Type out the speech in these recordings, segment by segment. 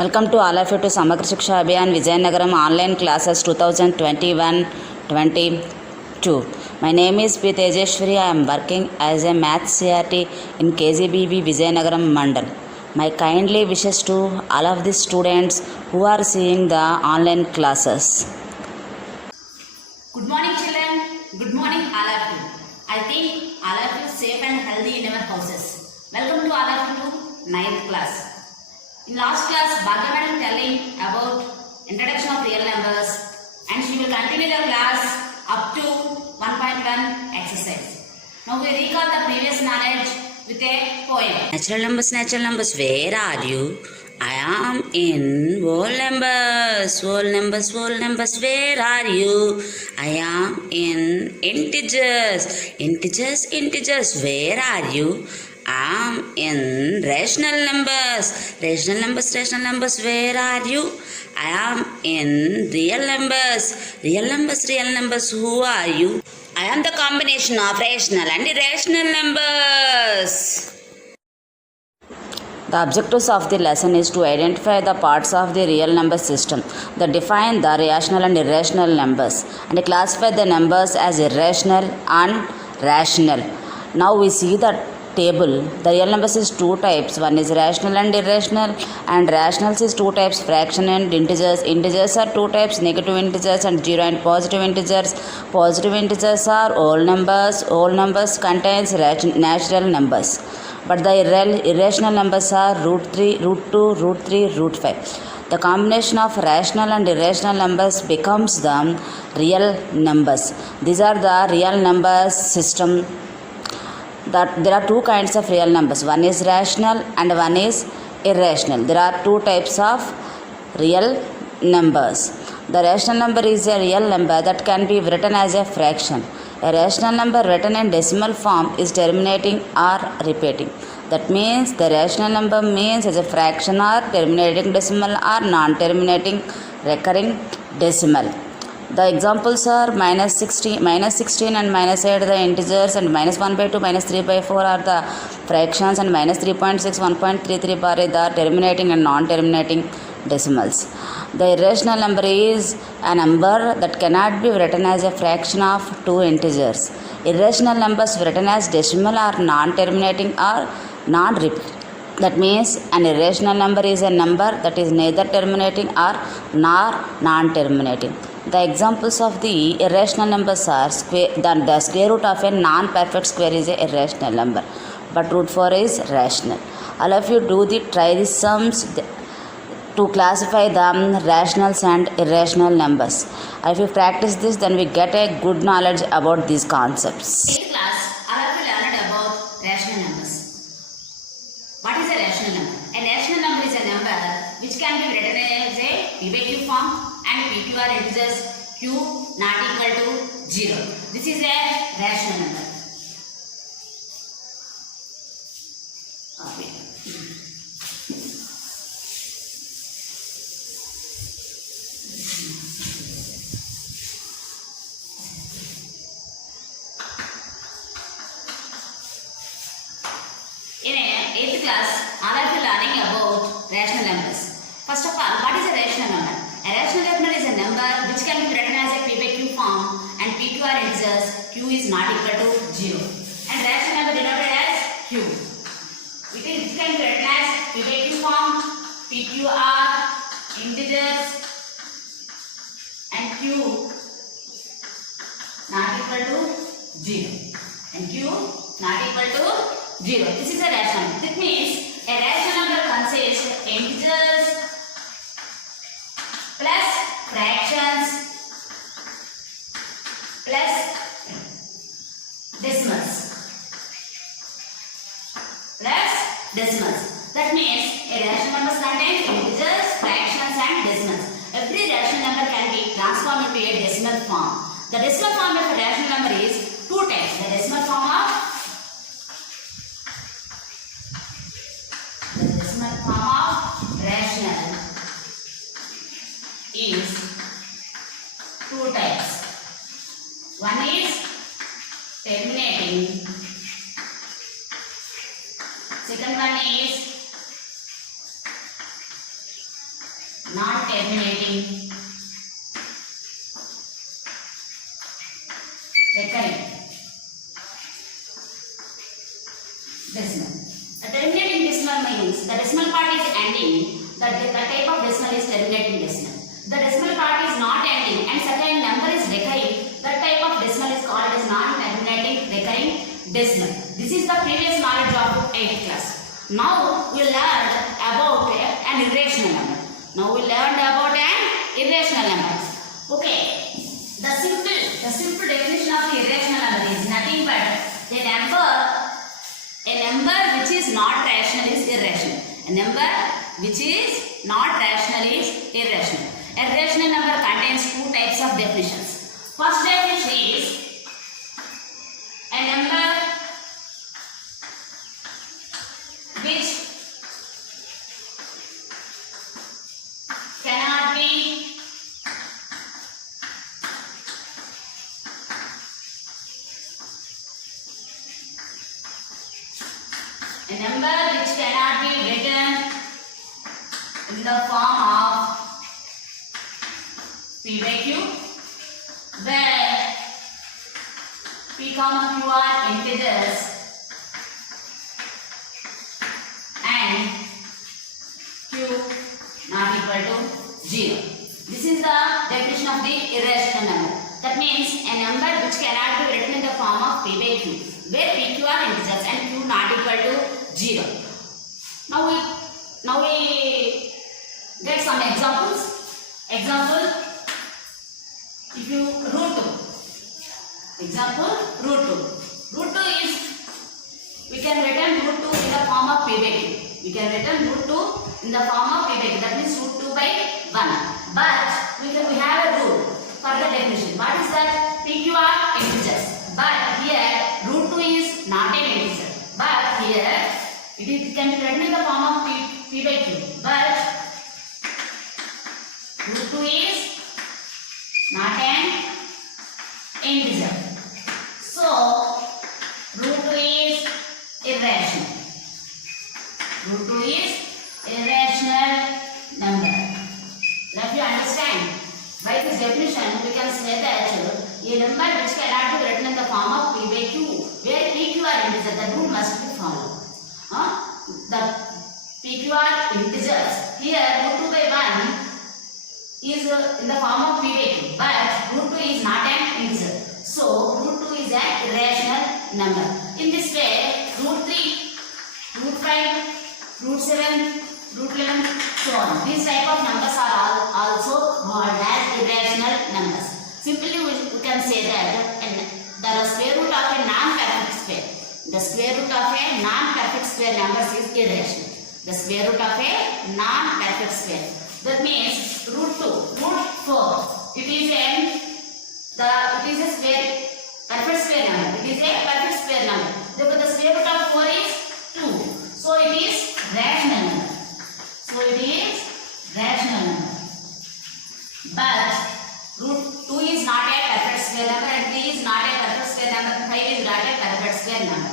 Welcome to all of you to Samagra Shiksha Abhiyan Vijayanagaram online classes 2021-22. My name is P. Tejeshwari. I am working as a maths CRT in KGBV Vijayanagaram Mandal. My kindly wishes to all of the students who are seeing the online classes. Good morning children. Good morning all of you. I think all of you safe and healthy in our houses. Welcome to all of you to 9th class. In last class, Bhagya madam telling about introduction of real numbers, and she will continue the class up to 1.1 exercise. Now we recall the previous knowledge with a poem. Natural numbers, where are you? I am in whole numbers, where are you? I am in integers, where are you? I am in rational numbers, where are you? I am in real numbers, who are you? I am the combination of rational and irrational numbers. The objectives of the lesson is to identify the parts of the real number system that define the rational and irrational numbers and classify the numbers as irrational and rational. Now we see the table. The real numbers is two types. One is rational and irrational, and rationals is two types, fraction and integers. Integers are two types, negative integers and zero and positive integers. Positive integers are whole numbers. Whole numbers contains natural numbers. But the irrational numbers are root 3, root 2, root 3, root 5. The combination of rational and irrational numbers becomes the real numbers. These are the real numbers system. That there are two kinds of real numbers. One is rational and one is irrational. There are two types of real numbers. The rational number is a real number that can be written as a fraction. A rational number written in decimal form is terminating or repeating. That means the rational number means as a fraction or terminating decimal or non-terminating recurring decimal. The examples are minus 16 and minus 8 the integers, and minus 1/2, minus 3/4 are the fractions, and minus 3.6, 1.33 bar are the terminating and non-terminating decimals. The irrational number is a number that cannot be written as a fraction of two integers. Irrational numbers written as decimal are non-terminating or non-repeating. That means an irrational number is a number that is neither terminating or nor non-terminating. The examples of the irrational numbers are the square root of a non-perfect square is a irrational number, but root 4 is rational. All of you try the sums to classify the rationals and irrational numbers. If you practice this, then we get a good knowledge about these concepts. In class, all of you learned about rational numbers. What is a rational number? A rational number is a number which can be written as a PQ form and PQ are integers, Q not equal to 0. This is a rational number. Okay. In 8th class, all of you learning about rational numbers. First of all, what is a rational number? A rational number is a number which can be written as a PQ form and PQ are integers, Q is not equal to 0. And rational number denoted as Q. It can be written as PQ form, PQ are integers and Q not equal to 0. And Q not equal to 0. This is a rational number. That means a rational number consists of integers plus fractions plus decimals. That means a rational number contains integers, fractions and decimals. Every rational number can be transformed into a decimal form. The decimal form of a rational number is two types. The decimal form of rational is two types. One is terminating, second one is non-terminating, recurring decimal. A terminating decimal means the decimal part is ending, the type of decimal is terminating decimal. The decimal part is not ending and certain number is recurring, that type of decimal is called as non-terminating recurring decimal. This is the previous knowledge of 8th class. Now we learned about an irrational number. Okay. The simple definition of irrational number is nothing but a number which is not rational is irrational. A number which is not rational is irrational. A rational number contains two types of definitions. First definition is a number which cannot be written in the form of P by Q, where P, Q are integers and Q not equal to 0. This is the definition of the irrational number. That means a number which cannot be written in the form of P by Q, where P, Q are integers and Q not equal to 0. Now we get some examples. Example, if you root 2. Example, root 2. Root 2 is, we can written root 2 in the form of P by Q. We can written root 2 in the form of P by Q. That means root 2 by 1. But we have a rule for the definition. What is that? PQ are integers. But here root 2 is not an integer. But here it can be written in the form of P by Q. But root 2 is not an integer. So root 2 is irrational. Root 2 is irrational number. Let you understand. By this definition, we can say that a number which cannot be written in the form of P by Q, where PQ are integers, the rule must be followed. The PQ are integers. Here root 2 by 1 is in the form of P by Q, but root 2 is not an integer. So root 2 is an irrational number. In this way, root 3, root 5, root 7, root 11, so on. These type of numbers are also called as irrational numbers. Simply we can say that the square root of a non-perfect square. The square root of a non-perfect square number is irrational. The square root of a non-perfect square. That means root 2, root 4. It is a square, perfect square number. It is a perfect square number. Therefore, the square root of 4 is 2. So it is rational number. So it is rational number. But root 2 is not a perfect square number and 3 is not a perfect square number and 5 is not a perfect square number.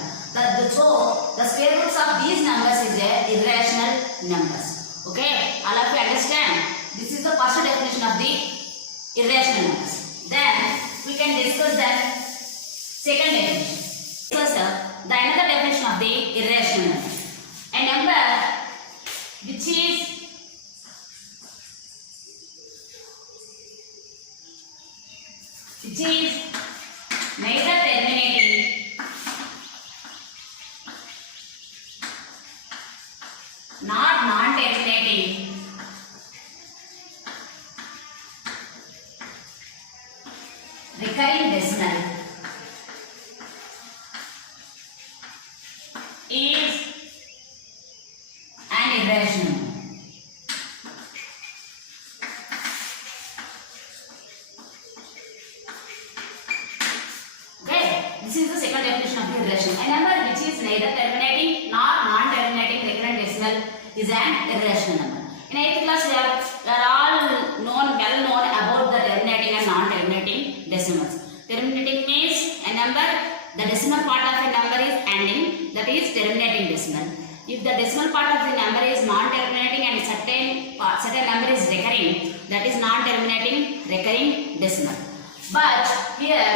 So the square roots of these numbers is a irrational numbers. Okay, all of you understand? This is the first definition of the irrational numbers. Then we can discuss the second definition. Discuss the another definition of the irrational number. A number which is neither terminating not non-terminating recurring decimal is an irrational. This is the second definition of the irrational. A number which is neither terminating nor non-terminating recurrent decimal is an irrational number. In 8th class, we are all well known about the terminating and non-terminating decimals. Terminating means a number, the decimal part of a number is ending, that is terminating decimal. If the decimal part of the number is non-terminating and certain number is recurring, non-terminating recurring decimal. But here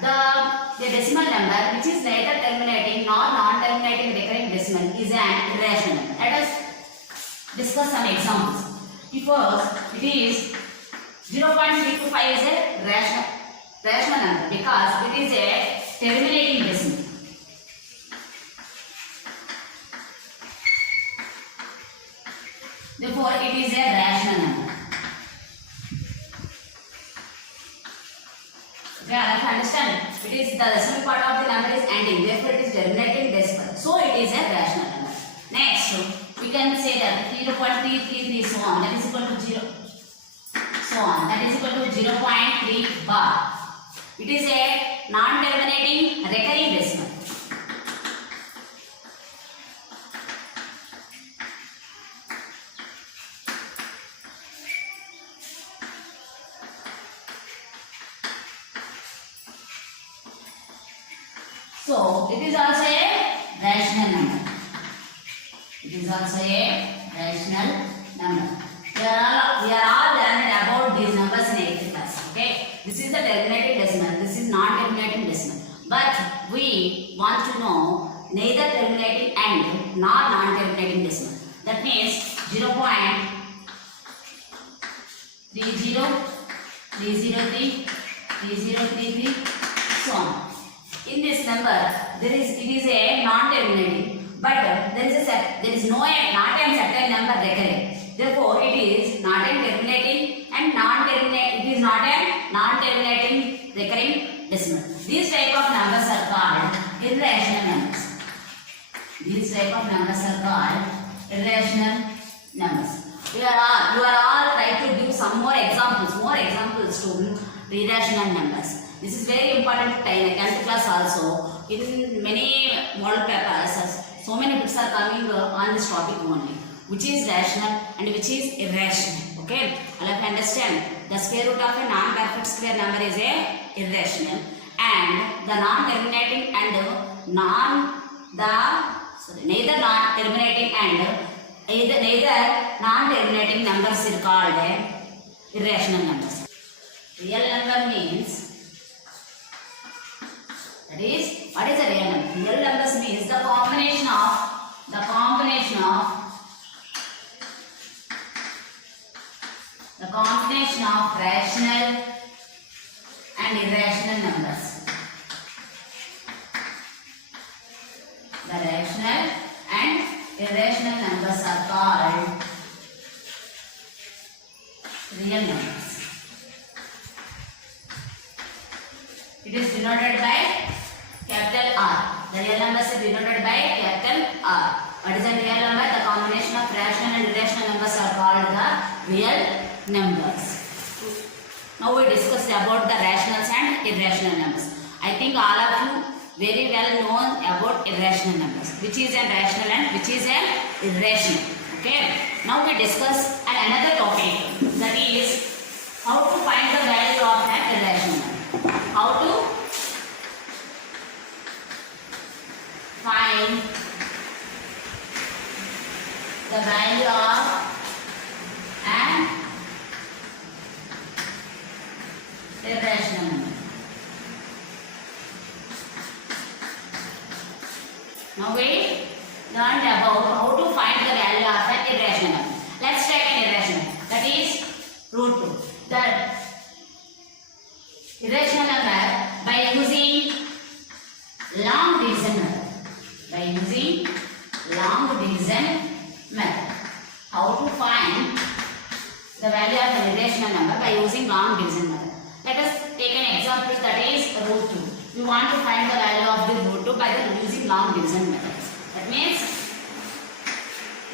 the decimal number which is neither terminating nor non-terminating recurring decimal is an irrational number. Let us discuss some examples. First, it is 0.325 is a rational number because it is a terminating decimal. Therefore, it is a rational number. Okay, I have to understand. It is the decimal part of the number is ending. Therefore, it is terminating decimal. So, it is a rational number. Next, we can say that 0.333 so on. That is equal to 0. So on. That is equal to 0.3 bar. It is a non-terminating recurring decimal. So, it is also a rational number. It is also a rational number. We are all learned about these numbers in 8th class. Okay. This is the terminating decimal. This is non-terminating decimal. But we want to know neither terminating and nor non-terminating decimal. That means 0.30, 303, 3033, so on. In this number, it is a non-terminating, but there is no not a certain number recurring. Therefore, it is not a terminating and non-terminating. It is not a non-terminating recurring decimal. These type of numbers are called irrational numbers. These type of numbers are called irrational numbers. You are all trying to give some more examples to irrational numbers. This is very important to in 10th class also. In many model papers, so many books are coming on this topic only. Which is rational and which is irrational. Okay, I'll have to understand. The square root of a non-perfect square number is a irrational, and the non-terminating and neither non-terminating and neither non-terminating numbers are called irrational numbers. Real number means, that is, what is a real number? Real numbers means the combination of rational and irrational numbers. The rational and irrational numbers are called real numbers. It is denoted by capital R. The real numbers are denoted by capital R. What is a real number? The combination of rational and irrational numbers are called the real numbers. Now we discussed about the rationals and irrational numbers. I think all of you very well know about irrational numbers, which is a rational and which is a irrational. Okay. Now we discuss another topic, that is how to find the value of an irrational number. How to find the value of an irrational number. Now we learned about how to find the value of an irrational number. Let's take an irrational, that is root 2. The irrational number by using long division method. By using long division method. How to find the value of an irrational number by using long division method. Let us take an example, that is root 2. We want to find the value of the root 2 by using long division method. That means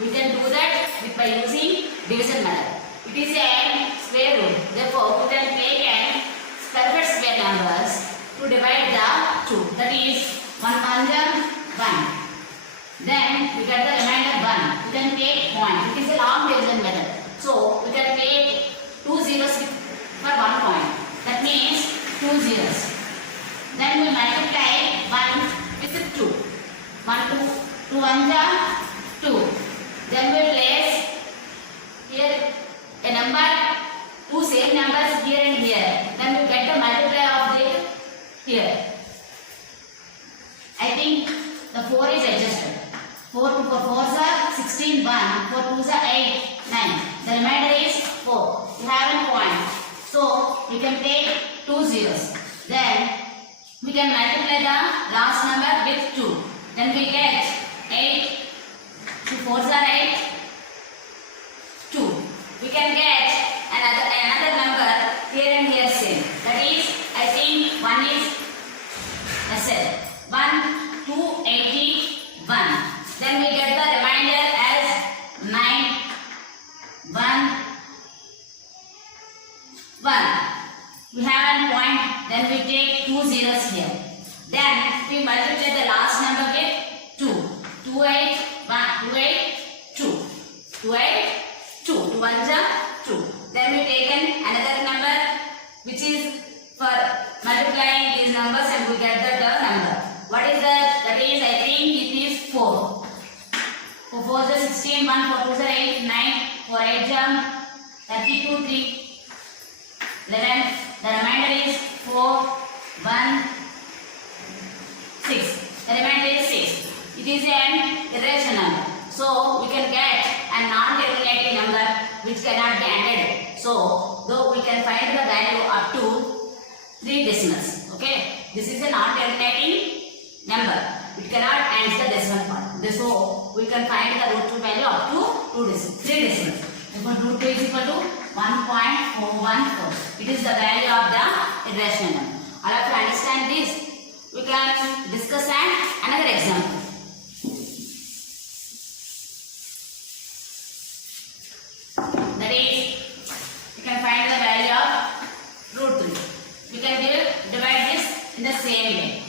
we can do that by using division method. It is a square root. Therefore, we can take a perfect square numbers to divide the 2. That is 1 under 1. Then we get the remainder 1. We can take point. It is a long division method. So we can take 2 zeros for 1 point. That means 2 zeros. Then we multiply 1 with 2. 2 1 2. Then we place here a number two same numbers here and here, then we get the multiply of the here. I think the 4 is adjusted. 4 to 4 4s are 16, 1, 4 2s are 8, 9. The remainder is 4. We have a point. So we can take 2 zeros. Then we can multiply the last number with 2. Then we get 8. 2 4s are 8. 2. We can get another number here and here same. That is, I think 1 is SL. 1, 2, 81. Then we get the remainder as 9, 1, 1. We have a point, then we take 2 zeros here. Then we multiply the last number with 2. 2, 8, 1, 2, 8, 2. 2, 8, 2. 2 1s are 2. Then we take another number which is for multiplying these numbers and we get the number. What is that? That is, I think it is 4. 4 4s are 16, 1, 4 2s are 8, 9, 4 8s are 32, 3, 11. The remainder is 4, 1, 6. The remainder is 6. It is an irrational number. So we can get a non-terminating number which cannot be added. So though we can find the value up to 3 decimals. Okay. This is a non-terminating number. It cannot end the decimal part. So we can find the root 2 value up to 3 decimals. Therefore root 2 is equal to 1.414. It is the value of the irrational number. All of you understand this? We can discuss another example. That is, we can find the value of root 3. We can divide this in the same way.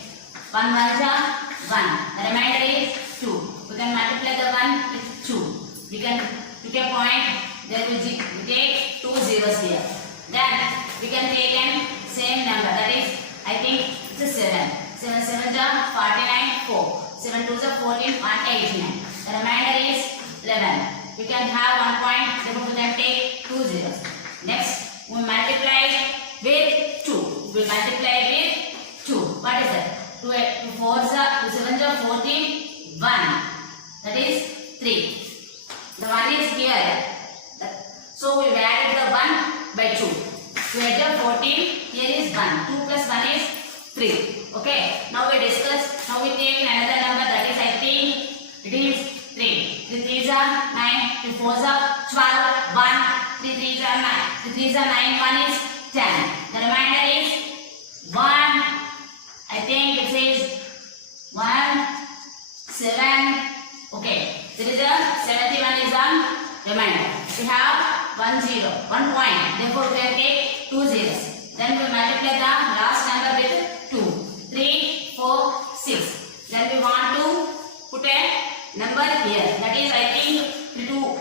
1 1s are 1. The remainder is 2. We can multiply the 1 with 2. We can pick a point. Then we take 2 zeros here. Then we can take an same number. That is, I think it's a 7. 7 7s are 49, 4. 7 2s are 14, 189. The remainder is 11. We can have 1 point. Therefore, we can take 2 zeros. Next, we multiply with 2. We multiply with 2. What is that? 2 4s are 2 7s are 14, 1. That is 3. The 1 is here. So we added the 1 by 2. We add 14. Here is 1. 2 plus 1 is 3. Okay. Now we discuss. Now we take another number. That is, I think it is 3. 3 3s are 9. 3 4s are 12. 1. 3 3s are 9. 3 3s are 9. 1 is 10. The remainder is 1. I think it says 1, 7. Okay. There is a 71 is on remainder. We have 1 0, 1 point. Therefore, we can take 2 zeros. Then we multiply the last number with 2. 3, 4, 6. Then we want to put a number here. That is, I think 2.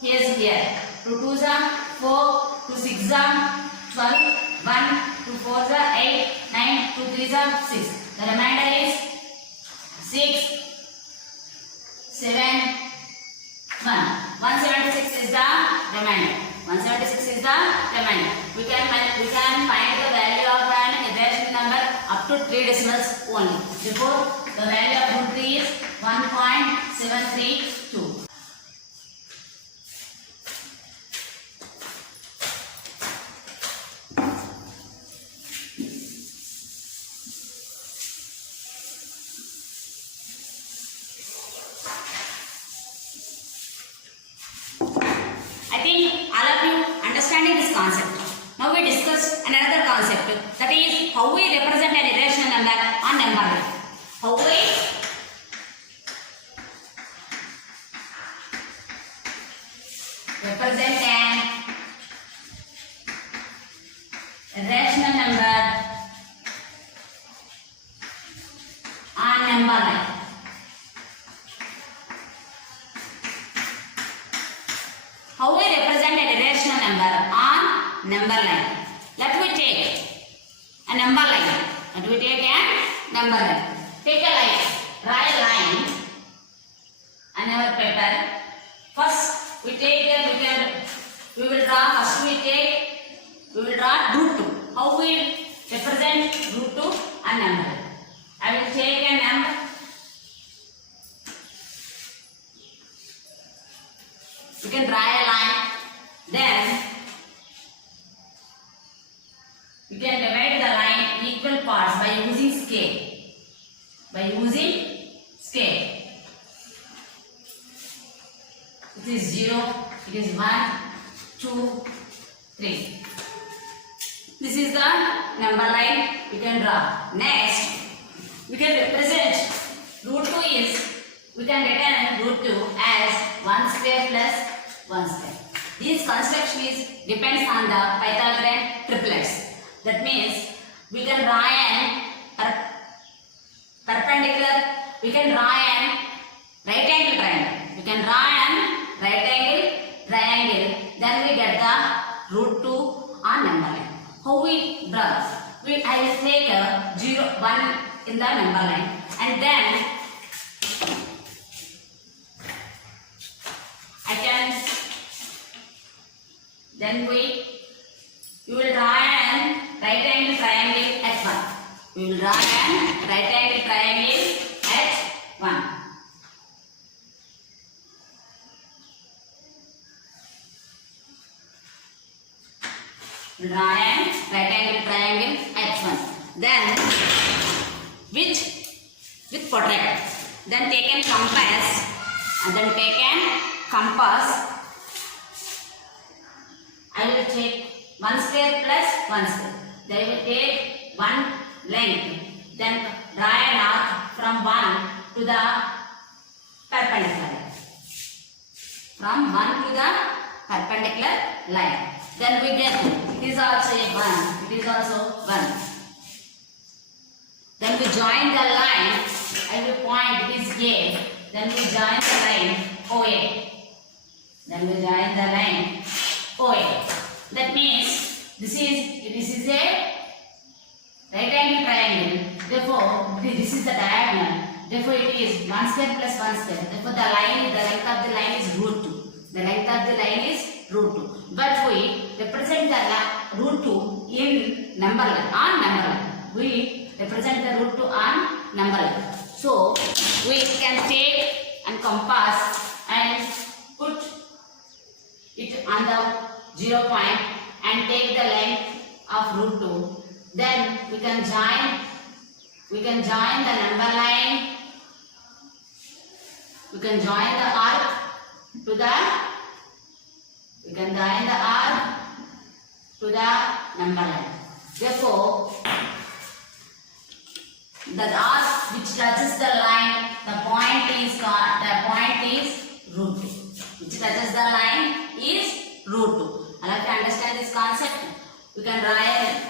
Here is here. 2 2s are 4, 2 6s are 12, 1, 2 4s are 8, 9, 2 3s are 6. The remainder is 6, 7, 1. 176 is the remainder. 176 is the remainder. We can find the value of an irrational number up to 3 decimals only. Therefore, the value of root 3 is 1.732. I think all of you understanding this concept. Now we discuss another concept, that is how we represent an irrational number on number line. How we represent an irrational number on number line. How we represent an irrational number on number line. Let me take a number line. Take a line. Draw a line on our paper. First, we can We will draw, first we will draw root 2. How we will represent root 2 a number? I will take a number. You can draw a line. Then you can divide the line equal parts by using scale. It is 0, it is 1, 2, 3. This is the number line you can draw. Next, we can represent root 2 is, we can return root 2 as 1 square plus 1 square. This construction depends on the Pythagorean triplets. That means we can draw an perpendicular, we can draw an right angle triangle. We can draw an right angle triangle, then we get the root 2 on number line. How we draw? I will take a 0, 1 in the number line, and then you will draw an right angle triangle at 1. We will draw an right angle triangle at 1. Draw an right angle triangle at 1. Then with protractor. Then take a compass and then take a compass. I will take 1 square plus 1 square. Then I will take 1 length. Then draw an arc from 1 to the perpendicular line. From 1 to the perpendicular line. Then we get it is also a 1. It is also 1. Then we join the line. I will point it is A. Then we join the line OA. Then we join the line OA. That means this is a right angle triangle. Therefore, this is the diagonal. Therefore, it is 1 square plus 1 square. Therefore, the length of the line is root 2. The length of the line is root 2. But we represent the root 2 in number line, on number line. We represent the root 2 on number line. So, we can take and compass and put it on the 0 point and take the length of root 2. Then we can join the number line. We can join the arc to the number line. Therefore, the arc which touches the line, the point is root 2. Which touches the line is root 2. I like to understand this concept. We can draw a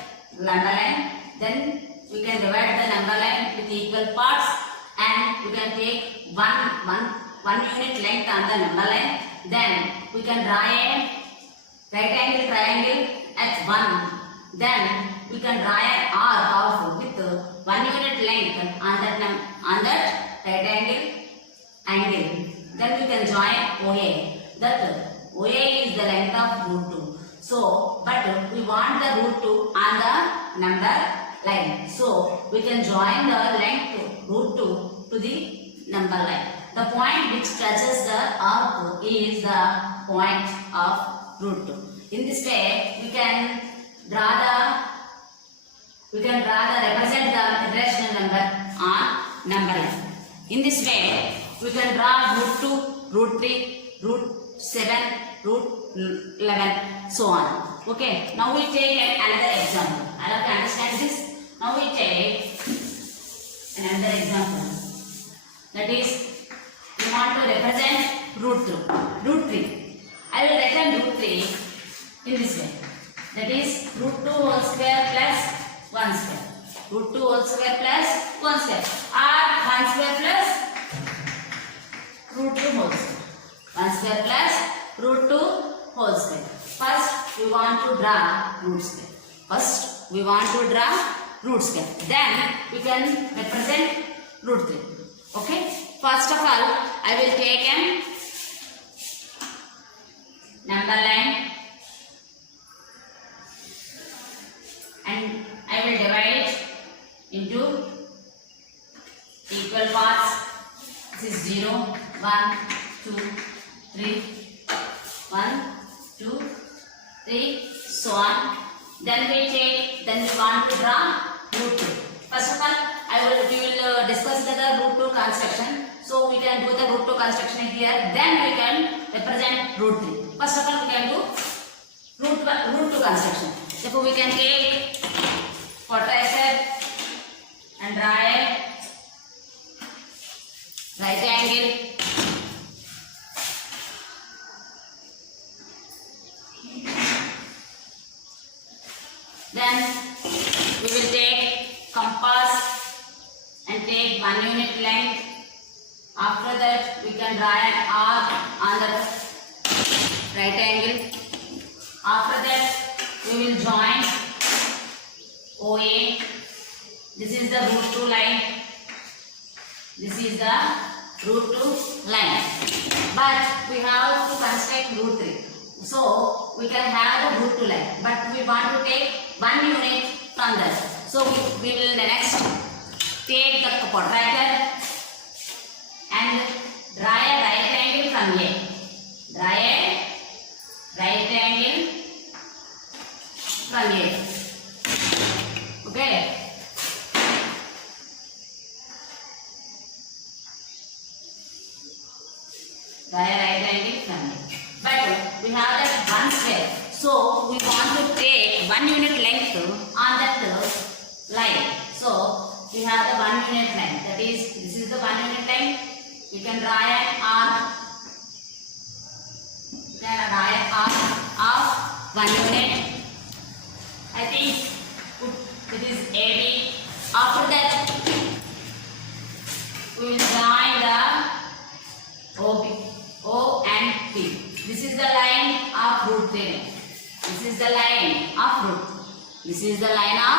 number line, then we can divide the number line with equal parts, and we can take one unit length on the number line. Then we can draw a right angle triangle at 1. Then we can draw an arc with 1 unit length on that right angle. Then we can join OA. That OA is the length of root 2. So, but we want the root 2 on the number line. So, we can join the length root 2 to the number line. The point which touches the arc is the point of root 2. In this way, we can represent the irrational number on number line. In this way, we can draw root 2, root 3, root 7, root 11, so on. Okay, now we take another example. I have to understand this. Now we take another example. That is, we want to represent root 3. I will return root 3 in this way. That is root 2 whole square plus 1 square. Root 2 whole square plus 1 square. Or 1 square plus root 2 whole square. 1 square plus root 2 whole square. First, we want to draw root square. Then, we can represent root 3. Okay? First of all, I will take a number line 3, so on. Then we want to draw root 2. First of all, we will discuss the root 2 construction. So we can do the root 2 construction here. Then we can represent root 3. First of all, we can do root 2 construction. Therefore, we can take quadrature and draw a right angle. Then we will take compass and take 1 unit length. After that, we can draw an arc on the right angle. After that, we will join OA. This is the root 2 line. This is the root 2 line. But we have to construct root 3. So we can have the root 2 line. But we want to take 1 unit from that. So we will next take the quadrature and draw a right angle from A. Draw a right angle from A. Okay. Draw a right angle from A. But we have that one square. So we want to take 1 unit length on that line. So we have the 1 unit length. That is, this is the 1 unit length. We can draw an arc. Then draw an arc of 1 unit. I think it is AB. After that, we will join the OB, O and P. This is the line of root 3. This is the line of root. This is the line of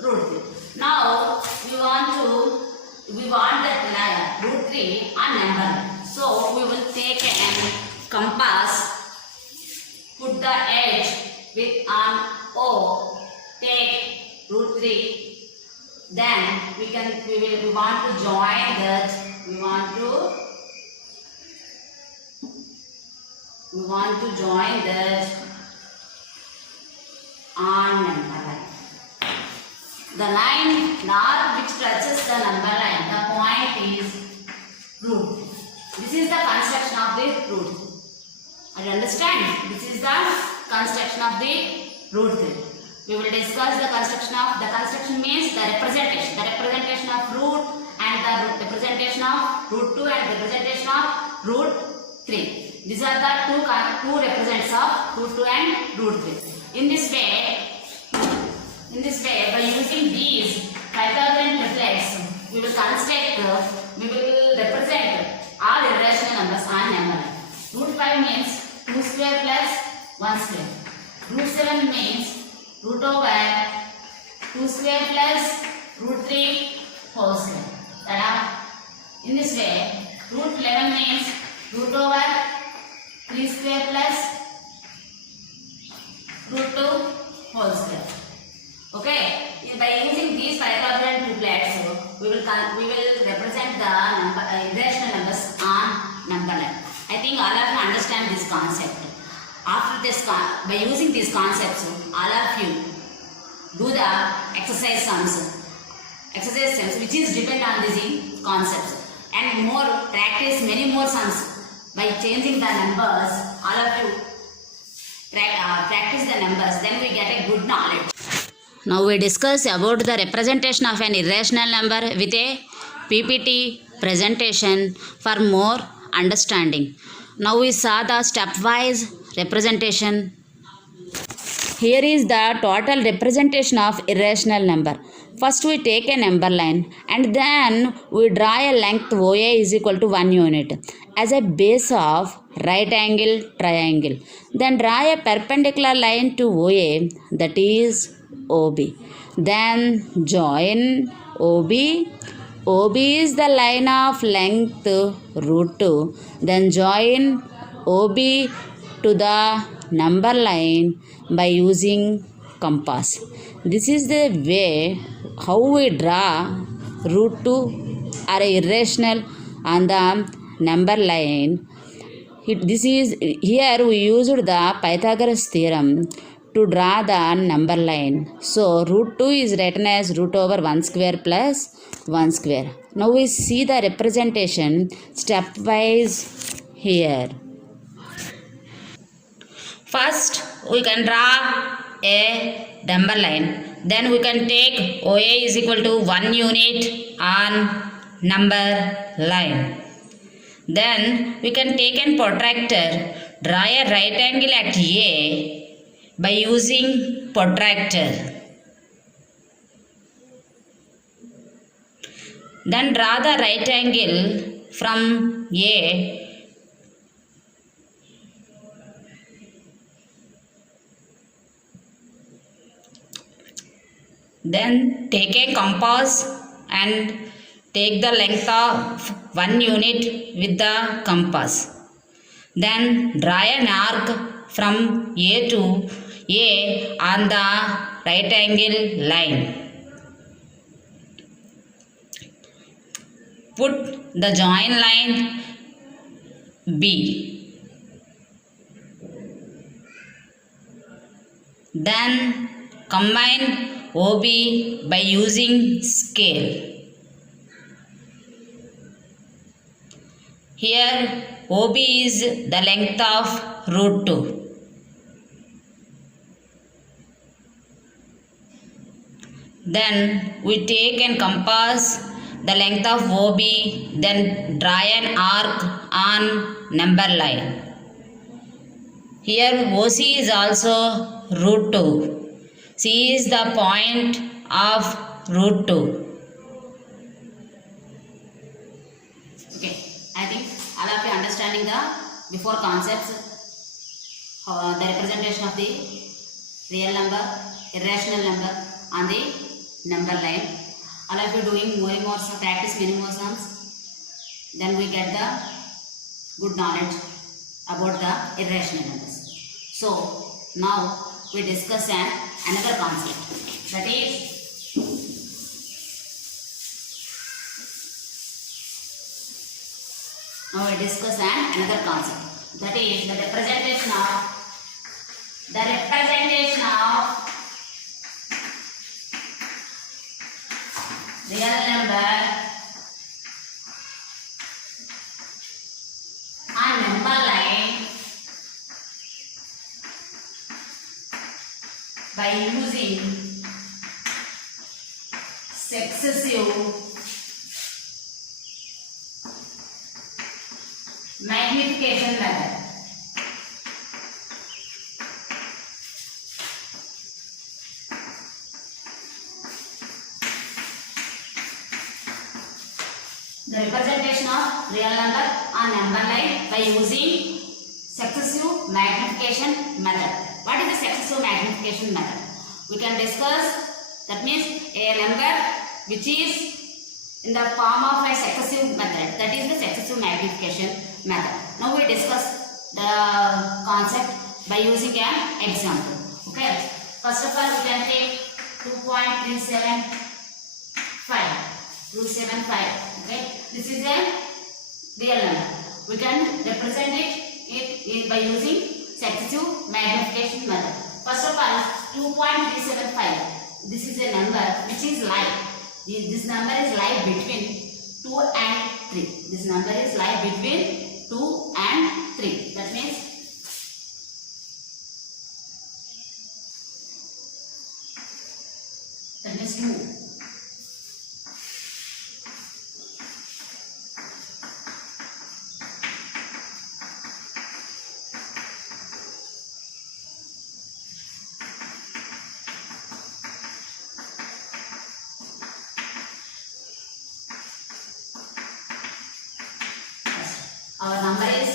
root 3. Now we want that line root 3 on number line. So we will take a compass, put the edge with on O, take root 3. Then we want to join that. We want to join that on number line. The line north which touches the number line, the point is root. This is the construction of the root. Are you understand? This is the construction of the root 3. We will discuss the construction means the representation of root and the representation of root 2 and representation of root 3. These are the two represents of root 2 and root 3. In this way, by using these Pythagorean triplex, we will represent all irrational numbers on number line. Root 5 means 2 square plus 1 square. Root 7 means root over 2 square plus root 3 whole square. In this way, root 11 means root over 3 square plus root 2 whole square. Okay. By using these Pythagorean triplets, we will represent the irrational numbers on number line. I think all of you understand this concept. After this, by using these concepts, all of you do the exercise sums which is depend on these concepts, and more practice many more sums by changing the numbers. All of you practice the numbers, then we get a good knowledge. Now we discuss about the representation of an irrational number with a PPT presentation for more understanding. Now we saw the stepwise representation. Here is the total representation of irrational number. First we take a number line and then we draw a length OA is equal to 1 unit as a base of right angle triangle. Then draw a perpendicular line to OA, that is OB. Then join OB. OB is the line of length root 2. Then join OB to the number line by using compass. This is the way how we draw root 2 or irrational on the number line. This is here we used the Pythagoras theorem to draw the number line. So root 2 is written as root over 1 square plus 1 square. Now we see the representation stepwise here. First we can draw a number line. Then we can take OA is equal to 1 unit on number line. Then we can take a protractor, draw a right angle at A by using protractor. Then draw the right angle from A Then take a compass and take the length of 1 unit with the compass. Then draw an arc from A to A on the right angle line. Put the join line B. Then combine OB by using scale. Here OB is the length of root 2. Then we take and compass the length of OB, then draw an arc on number line. Here OC is also root 2. C is the point of root 2. Okay, I think all of you understanding the before concepts, the representation of the real number, irrational number on the number line. All of you doing more and more practice, many more sums. Then we get the good knowledge about the irrational numbers. So now we discuss another concept, that is another concept, that is the representation of real number on number line by using successive magnification method. The representation of real number on number line by using successive magnification method. What is the successive magnification method? We can discuss, that means a number which is in the form of a successive method, that is the successive magnification method. Now we discuss the concept by using an example. Okay, first of all we can take 2.375. Okay, this is a real number. We can represent it by using successive magnification method. First of all, 2.375. This is a number which is like. This number is like between 2 and 3. This number is like between 2 and 3. That means you. Our number is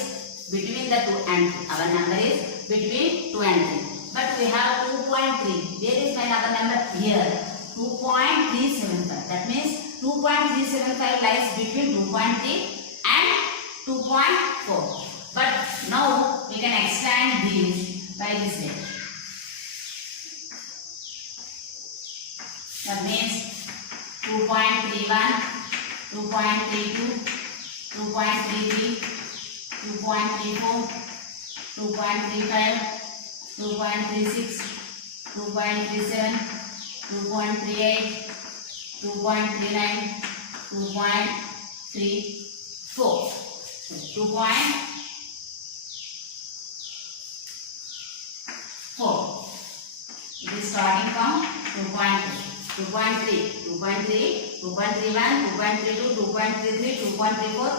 between the 2 and 3. Our number is between 2 and 3. But we have 2.3. Where is my other number? Here. 2.375. That means 2.375 lies between 2.3 and 2.4. But now we can extend these by this way. That means 2.31, 2.32, 2.33, 2.34, 2.35, 2.36, 2.37, 2.38, 2.39, 2.34. 2.4. It is starting from 2.3, 2.3, 2.3, 2.31, 2.32, 2.33, 2.34,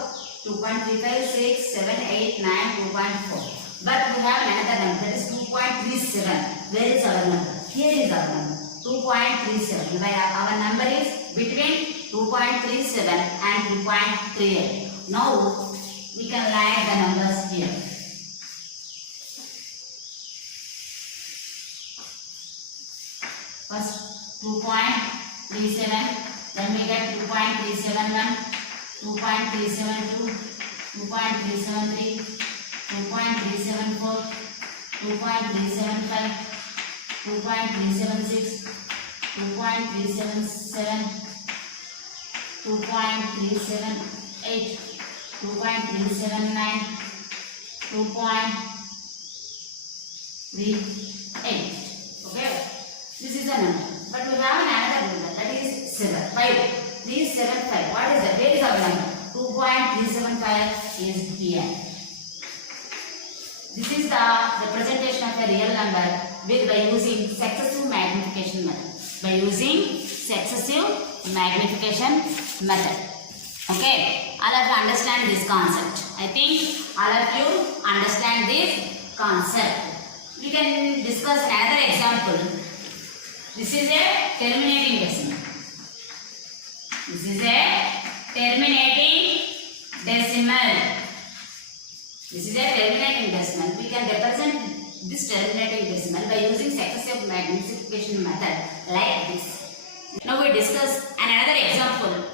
2.35, 6, 7, 8, 9, 2.4. But we have another number, that is 2.37. Where is our number? Here is our number, 2.37. Our number is between 2.37 and 2.38. Now we can write the numbers here. First 2.37, then we get 2.371, 2.372, 2.373, 2.374, 2.375, 2.376, 2.377, 2.378, 2.379, 2.38. Okay. This is the number. But we have another number, that is 7. 5. 375. What is that? Where is our number? 2.375 is here. This is the representation of a real number by using successive magnification method. By using successive magnification method. Okay. All of you understand this concept. I think all of you understand this concept. We can discuss another example. This is a terminating decimal. This is a terminating decimal. This is a terminating decimal. We can represent this terminating decimal by using successive magnification method like this. Now we discuss another example,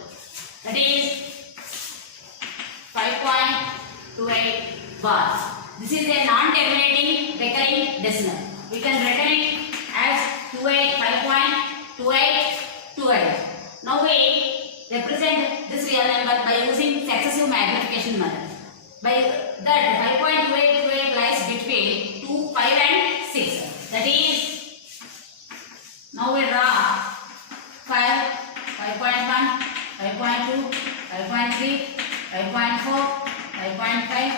that is 5.28 bars. This is a non-terminating recurring decimal. We can return it as 5.2828. Now we represent this real number by using successive magnification method. By that 5.2828 lies between 2, 5 and 6. That is, now we draw 5, 5.1, 5.2, 5.3, 5.4, 5.5,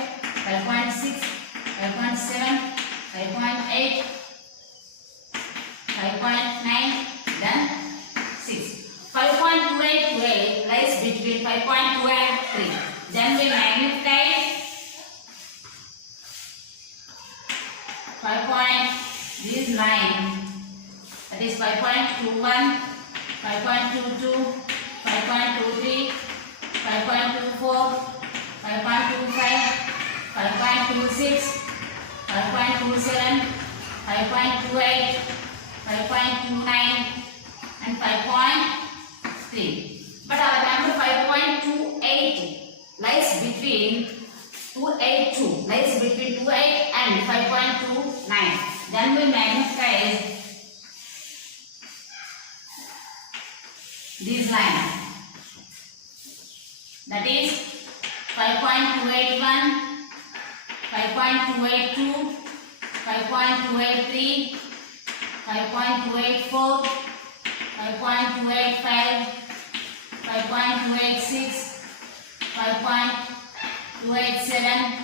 5.6, 5.7, 5.8, 5.9, then 6. 5.2828 lies between 5.2 and 3. Then we magnify 5. This 9. That is 5.21, 5.22, 5.23, 5.24, 5.25, 5.26, 5.27, 5.28, 5.29 and 5.3. But our number 5.28 lies between 282, lies between 28 and 5.29. Then we magnify this line. That is 5.281, 5.282, 5.283, 5.284, 5.285, 5.286, 5.287,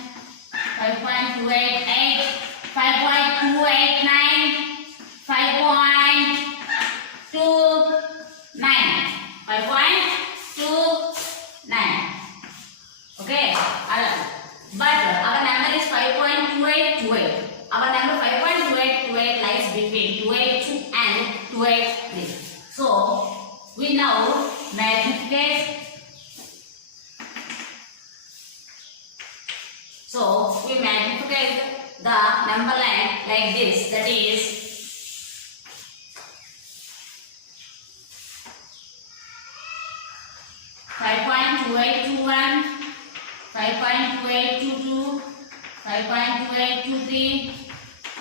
5.288, 5.289, 5.29, 5.29. Okay, but our number is 5.2828. Our number 5.2828 lies between 282 and 283. So we now magnify. So we magnify the number line like this. That is 5.2821, 5.2822, 5.2823,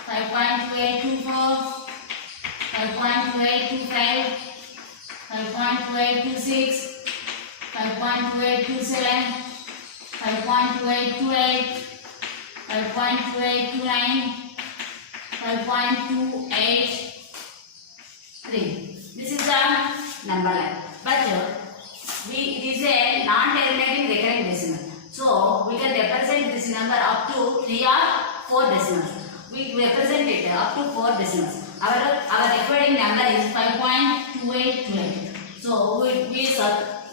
5.2824, 5.2825, 5.2826, 5.2827, 5.2828, 5.2829, 5.283. This is the number line. But it is a non-terminating recurring decimal. So we can represent this number up to 3 or 4 decimals. We represent it up to 4 decimals. Our required number is 5.2828. So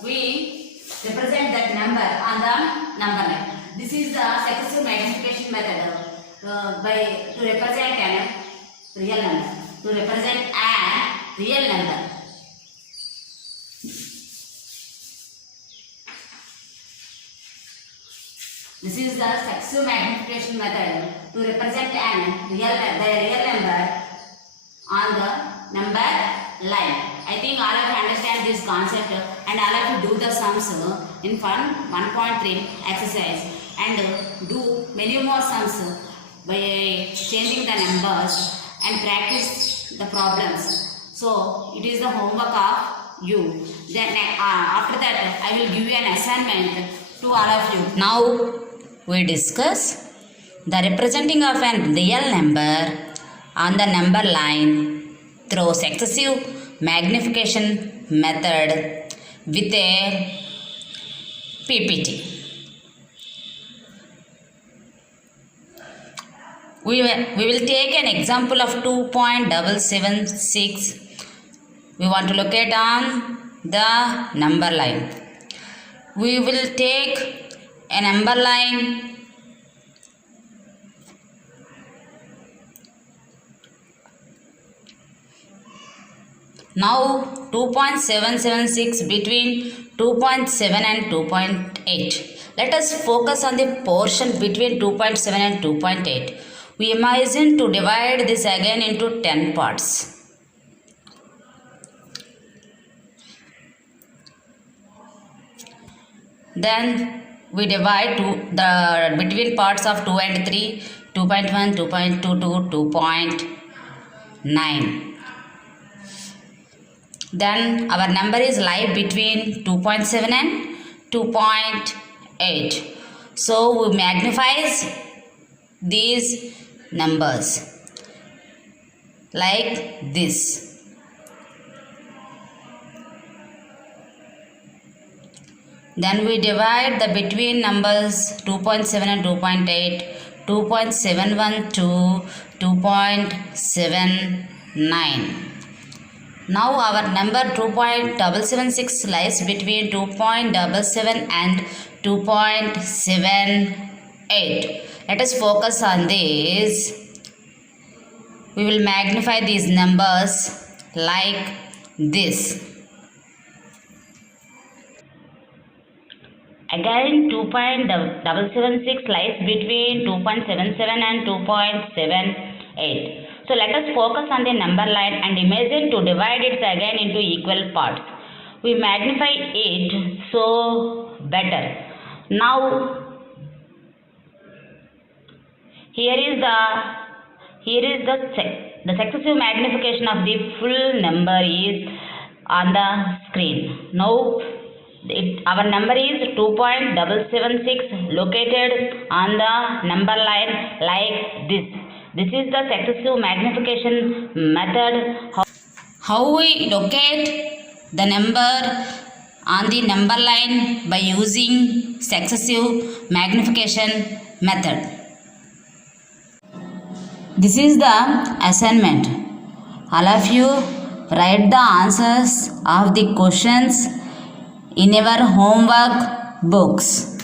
we represent that number on the number line. This is the successive magnification method to represent a real number. To represent a real number. This is the successive magnification method to represent the real number on the number line. I think all of you understand this concept and all of you do the sums in 1.3 exercise and do many more sums by changing the numbers and practice the problems. So it is the homework of you. Then after that I will give you an assignment to all of you. Now we discuss the representing of a real number on the number line through successive magnification method with a PPT. We will take an example of 2.776. We want to locate on the number line. We will take a number line now 2.776 between 2.7 and 2.8. Let us focus on the portion between 2.7 and 2.8. We imagine to divide this again into 10 parts. Then we divide the between parts of 2 and 3, 2.1, 2.22, 2.9. Then our number is lie between 2.7 and 2.8. So we magnify these numbers like this. Then we divide the between numbers 2.7 and 2.8, 2.712, 2.79. Now our number 2.776 lies between 2.77 and 2.78. Let us focus on this. We will magnify these numbers like this. Again 2.776 lies between 2.77 and 2.78. So let us focus on the number line and imagine to divide it again into equal parts. We magnify it so better. Now here is the successive magnification of the full number is on the screen. Now our number is 2.776 located on the number line like this. This is the successive magnification method. How we locate the number on the number line by using successive magnification method. This is the assignment. All of you write the answers of the questions in your homework books.